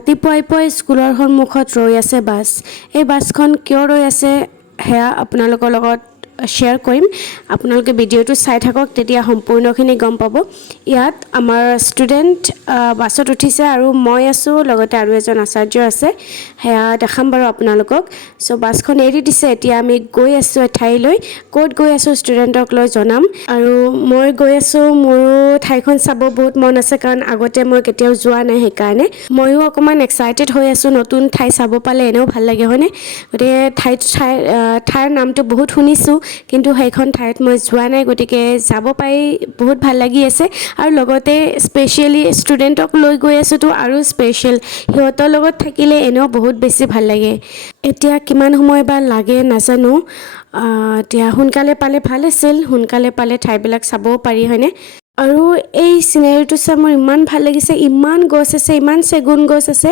ৰাতিপুৱাই স্কুলৰ সন্মুখত ৰৈ আছে বাছ। এই বাছখন কিয় ৰৈ আছে সেয়া আপোনালোকৰ লগত শ্বেয়াৰ কৰিম। আপোনালোকে ভিডিঅ'টো চাই থাকক, তেতিয়া সম্পূৰ্ণখিনি গম পাব। ইয়াত আমাৰ ষ্টুডেণ্ট বাছত উঠিছে আৰু মই আছোঁ, লগতে আৰু এজন আচাৰ্য আছে, সেয়া দেখাম বাৰু আপোনালোকক। চ' বাছখন এৰি দিছে, এতিয়া আমি গৈ আছোঁ এঠাইলৈ। ক'ত গৈ আছোঁ ষ্টুডেণ্টক লৈ জনাম। আৰু মই গৈ আছোঁ, মোৰো ঠাইখন চাব বহুত মন আছে, কাৰণ আগতে মই কেতিয়াও যোৱা নাই, সেইকাৰণে ময়ো অকণমান এক্সাইটেড হৈ আছোঁ। নতুন ঠাই চাব পালে এনেও ভাল লাগে, হয়নে? গতিকে ঠাইৰ নামটো বহুত শুনিছোঁ, কিন্তু সেইখন ঠাইত মই যোৱা নাই, গতিকে যাব পাৰি বহুত ভাল লাগি আছে। আৰু লগতে স্পেচিয়েলি ষ্টুডেণ্টক লৈ গৈ আছোঁতো আৰু স্পেচিয়েল, সিহঁতৰ লগত থাকিলে এনেও বহুত বেছি ভাল লাগে। এতিয়া কিমান সময় বা লাগে নাজানো, এতিয়া সোনকালে পালে ভাল আছিল, সোনকালে পালে ঠাইবিলাক চাবও পাৰি, হয়নে? আৰু এই চিনেৰীটো চাই মোৰ ইমান ভাল লাগিছে, ইমান গছ আছে, ইমান চেগুন গছ আছে,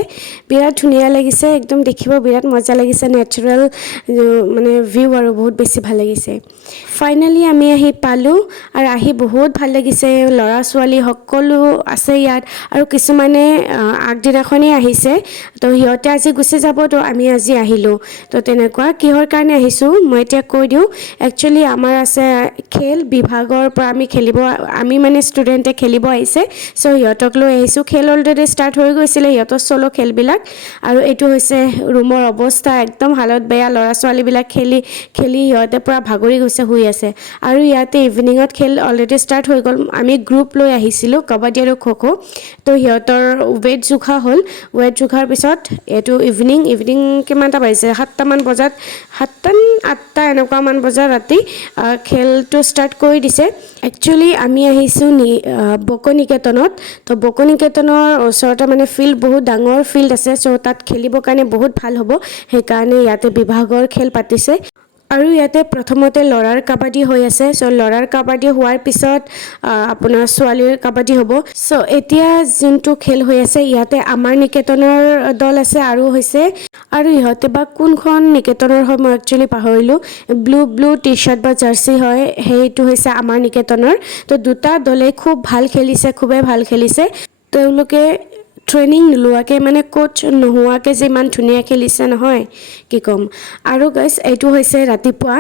বিৰাট ধুনীয়া লাগিছে, একদম দেখিব বিৰাট মজা লাগিছে, নেচাৰেল মানে ভিউ আৰু বহুত বেছি ভাল লাগিছে। ফাইনেলি আমি আহি পালোঁ আৰু আহি বহুত ভাল লাগিছে। ল'ৰা ছোৱালী সকলো আছে ইয়াত, আৰু কিছুমানে আগদিনাখনেই আহিছে, তো সিহঁতে আজি গুচি যাব, তো আমি আজি আহিলোঁ। তো তেনেকুৱা কিহৰ কাৰণে আহিছোঁ মই এতিয়া কৈ দিওঁ। একচুৱেলি আমাৰ আছে খেল বিভাগৰ পৰা আমি মানে ষ্টুডেণ্টে খেলিব আহিছে, চ' সিহঁতক লৈ আহিছোঁ। খেল অলৰেডি ষ্টাৰ্ট হৈ গৈছিলে, সিহঁতৰ চ'ল' খেলবিলাক। আৰু এইটো হৈছে ৰুমৰ অৱস্থা, একদম হালত বেয়া। ল'ৰা ছোৱালীবিলাক খেলি সিহঁতে পূৰা ভাগৰি গৈছে, শুই আছে। আৰু ইয়াতে ইভিনিঙত খেল অলৰেডি ষ্টাৰ্ট হৈ গ'ল। আমি গ্ৰুপ লৈ আহিছিলোঁ, কাবাডী আৰু খো খো। তো সিহঁতৰ ৱেইট জোখা হ'ল, ৱেইট জোখাৰ পিছত এইটো ইভিনিং কিমানটা বাজিছে, 7:08 এনেকুৱামান বজাত ৰাতি খেলটো ষ্টাৰ্ট কৰি দিছে। একচুৱেলি আমি আহিছোঁ বকনিকেতনত। তো বকনিকেতনৰ ওচৰতে মানে ফিল্ড, বহুত ডাঙৰ ফিল্ড আছে, চ' তাত খেলিবৰ কাৰণে বহুত ভাল হ'ব, সেইকাৰণে ইয়াতে বিভাগৰ খেল পাতিছে। আৰু ইয়াতে প্ৰথমতে ল'ৰাৰ কাবাডী হৈ আছে, চ' ল'ৰাৰ কাবাডী হোৱাৰ পিছত আপোনাৰ ছোৱালীৰ কাবাডী হ'ব। চ' এতিয়া যোনটো খেল হৈ আছে, ইয়াতে আমাৰ নিকেতনৰ দল আছে আৰু ইহঁতে বা কোনখন নিকেতনৰ হয় মই একচুৱেলি পাহৰিলোঁ। ব্লু টি চাৰ্ট বা জাৰ্চি হয়, সেইটো হৈছে আমাৰ নিকেতনৰ। তো দুটা দলে খুব ভাল খেলিছে, খুবেই ভাল খেলিছে। তেওঁলোকে ট্ৰেইনিং নোলোৱাকৈ, মানে কোচ নোহোৱাকৈ যে ইমান ধুনীয়া খেলিছে নহয়, কি ক'ম। আৰু গাইজ, এইটো হৈছে ৰাতিপুৱা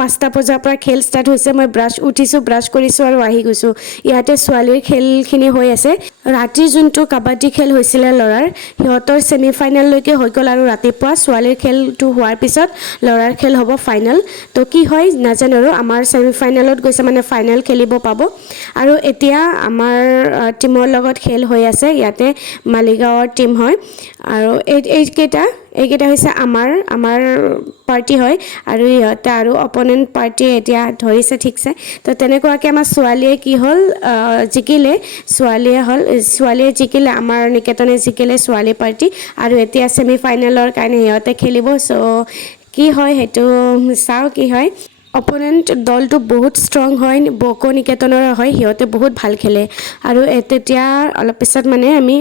5টা বজাৰ পৰা খেল ষ্টাৰ্ট হৈছে। মই ব্ৰাছ কৰিছোঁ আৰু আহি গৈছোঁ। ইয়াতে ছোৱালীৰ খেলখিনি হৈ আছে। ৰাতিৰ যোনটো কাবাডী খেল হৈছিলে ল'ৰাৰ, সিহঁতৰ ছেমি ফাইনেললৈকে হৈ গ'ল, আৰু ৰাতিপুৱা ছোৱালীৰ খেলটো হোৱাৰ পিছত ল'ৰাৰ খেল হ'ব ফাইনেল। তো কি হয় নাজানো, আৰু আমাৰ ছেমি ফাইনেলত গৈছে, মানে ফাইনেল খেলিব পাব। আৰু এতিয়া আমাৰ টীমৰ লগত খেল হৈ আছে, ইয়াতে মালিগাঁৱৰ টীম হয়। আৰু এইকেইটা হৈছে আমাৰ পাৰ্টি হয়, আৰু ইহঁতে আৰু অপনেণ্ট পাৰ্টিয়ে এতিয়া ধৰিছে, ঠিকছে। তো তেনেকুৱাকৈ আমাৰ ছোৱালীয়ে কি হ'ল, ছোৱালীয়ে জিকিলে, আমাৰ নিকেতনে জিকিলে, ছোৱালী পাৰ্টি। আৰু এতিয়া ছেমি ফাইনেলৰ কাৰণে সিহঁতে খেলিব, চ' কি হয় সেইটো চাওঁ কি হয়। অপনেণ্ট দলটো বহুত ষ্ট্ৰং হয়, বকনিকেতনৰ হয়, সিহঁতে বহুত ভাল খেলে। আৰু তেতিয়া অলপ পিছত মানে আমি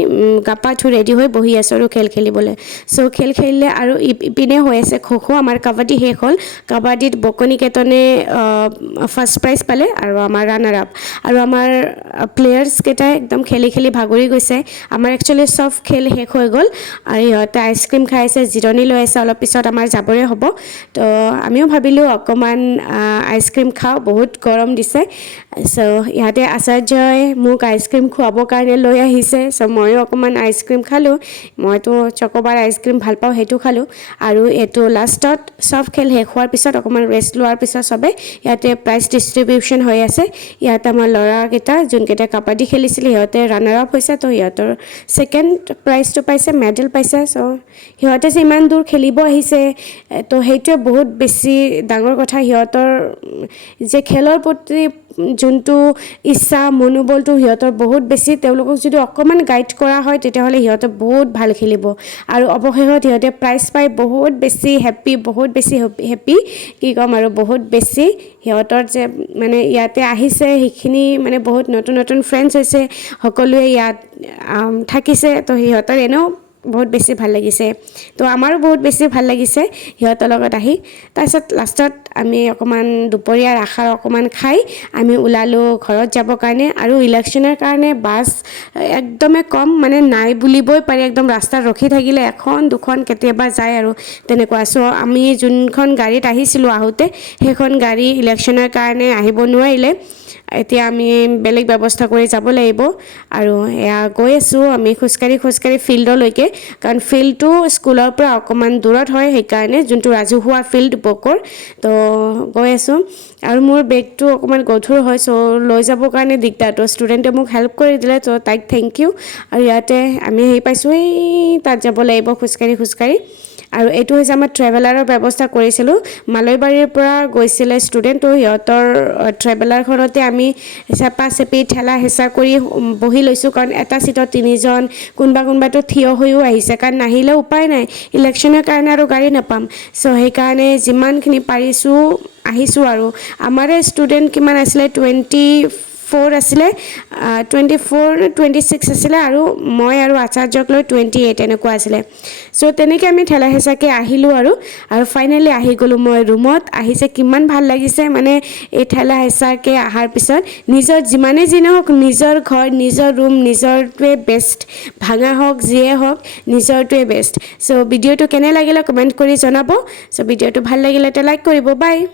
গা পা ধুই ৰেডি হৈ বহি আছোঁ আৰু খেল খেলিবলৈ। চ' খেল খেলিলে, আৰু ইপিনে হৈ আছে খো খো। আমাৰ কাবাডী শেষ হ'ল, কাবাডীত বকনিকেতনে ফাৰ্ষ্ট প্ৰাইজ পালে, আৰু আমাৰ ৰানাৰ আপ। আৰু আমাৰ প্লেয়াৰ্ছকেইটাই একদম খেলি ভাগৰি গৈছে। আমাৰ একচুৱেলি চব খেল শেষ হৈ গ'ল, আৰু সিহঁতে আইচক্ৰীম খাই আছে, জিৰণি লৈ আছে। অলপ পিছত আমাৰ যাবৰে হ'ব, তো আমিও ভাবিলোঁ অকণমান আইচক্ৰীম খাওঁ, বহুত গৰম দিছে। চ' ইহঁতে আচাৰ্যই মোক আইচক্ৰীম খুৱাবৰ কাৰণে লৈ আহিছে, চ' ময়ো অকণমান আইচক্ৰীম খালোঁ। মইতো চক'বাৰ আইচক্ৰীম ভাল পাওঁ, সেইটো খালোঁ। আৰু এইটো লাষ্টত চব খেল শেষ হোৱাৰ পিছত অকণমান ৰেষ্ট লোৱাৰ পিছত চবে ইয়াতে প্ৰাইজ ডিষ্ট্ৰিবিউশ্যন হৈ আছে। ইয়াত আমাৰ ল'ৰাকেইটা যোনকেইটা কাবাডী খেলিছিলে, সিহঁতে ৰানাৰ আপ হৈছে, তো সিহঁতৰ ছেকেণ্ড প্ৰাইজটো পাইছে, মেডেল পাইছে। চ' সিহঁতে যে ইমান দূৰ খেলিব আহিছে, তো সেইটোৱে বহুত বেছি ডাঙৰ কথা। সিহঁতৰ যে খেলৰ প্ৰতি যোনটো ইচ্ছা, মনোবলটো সিহঁতৰ বহুত বেছি। তেওঁলোকক যদি অকণমান গাইড কৰা হয়, তেতিয়াহ'লে সিহঁতে বহুত ভাল খেলিব। আৰু অৱশেষত সিহঁতে প্ৰাইজ পাই বহুত বেছি হেপ্পী, কি ক'ম আৰু, বহুত বেছি। সিহঁতৰ যে মানে ইয়াতে আহিছে, সেইখিনি মানে বহুত নতুন ফ্ৰেণ্ডছ হৈছে, সকলোৱে ইয়াত থাকিছে, তো সিহঁতৰ এনেও বহুত বেছি ভাল লাগিছে তো আমাৰো বহুত বেছি ভাল লাগিছে সিহঁতৰ লগত আহি তাৰপিছত লাষ্টত আমি অকণমান দুপৰীয়াৰ আহাৰ অকণমান খাই আমি ওলালোঁ ঘৰত যাবৰ কাৰণে আৰু ইলেকশ্যনৰ কাৰণে বাছ একদমেই কম মানে নাই বুলিবই পাৰি একদম ৰাস্তাত ৰখি থাকিলে এখন দুখন কেতিয়াবা যায় আৰু তেনেকুৱা চ' আমি যোনখন গাড়ীত আহিছিলোঁ আহোঁতে সেইখন গাড়ী ইলেকশ্যনৰ কাৰণে আহিব নোৱাৰিলে এতিয়া আমি বেলেগ ব্যৱস্থা কৰি যাব লাগিব আৰু এয়া গৈ আছোঁ আমি খোজকাঢ়ি ফিল্ডলৈকে কাৰণ ফিল্ডটো স্কুলৰ পৰা অকণমান দূৰত হয় সেইকাৰণে যোনটো ৰাজহুৱা ফিল্ড বকৰ তো গৈ আছোঁ আৰু মোৰ বেগটো অকণমান গধুৰ হয় চ' লৈ যাবৰ কাৰণে দিগদাৰ তো ষ্টুডেণ্টে মোক হেল্প কৰি দিলে তো তাইক থেংক ইউ আৰু ইয়াতে আমি আহি পাইছোঁ এই তাত যাব লাগিব খোজকাঢ়ি আৰু এইটো হৈছে আমাৰ ট্ৰেভেলাৰৰ ব্যৱস্থা কৰিছিলোঁ মালৈবাৰীৰ পৰা গৈছিলে ষ্টুডেণ্ট তো সিহঁতৰ ট্ৰেভেলাৰখনতে আমি চেপা চেপি ঠেলা হেঁচা কৰি বহি লৈছোঁ কাৰণ এটা ছিটত তিনিজন কোনোবাতো থিয় হৈও আহিছে কাৰণ নাহিলে উপায় নাই ইলেকশ্যনৰ কাৰণে আৰু গাড়ী নাপাম চ' সেইকাৰণে যিমানখিনি পাৰিছোঁ আহিছোঁ আৰু আমাৰে ষ্টুডেণ্ট কিমান আছিলে 24 আছিলে 26 আছিলে আৰু মই আৰু আচাৰ্যক লৈ 28 এনেকুৱা আছিলে চ' তেনেকৈ আমি ঠেলা হেঁচাকৈ আহিলোঁ আৰু ফাইনেলি আহি গ'লোঁ মই ৰুমত আহিছে কিমান ভাল লাগিছে মানে এই ঠেলা হেঁচাকৈ অহাৰ পিছত নিজৰ যিমানেই যি নহওক নিজৰ ঘৰ নিজৰ ৰুম নিজৰটোৱে বেষ্ট ভাঙা হওক যিয়ে হওক নিজৰটোৱে বেষ্ট চ' ভিডিঅ'টো কেনে লাগিলে কমেণ্ট কৰি জনাব চ' ভিডিঅ'টো ভাল লাগিলে লাইক কৰিব বাই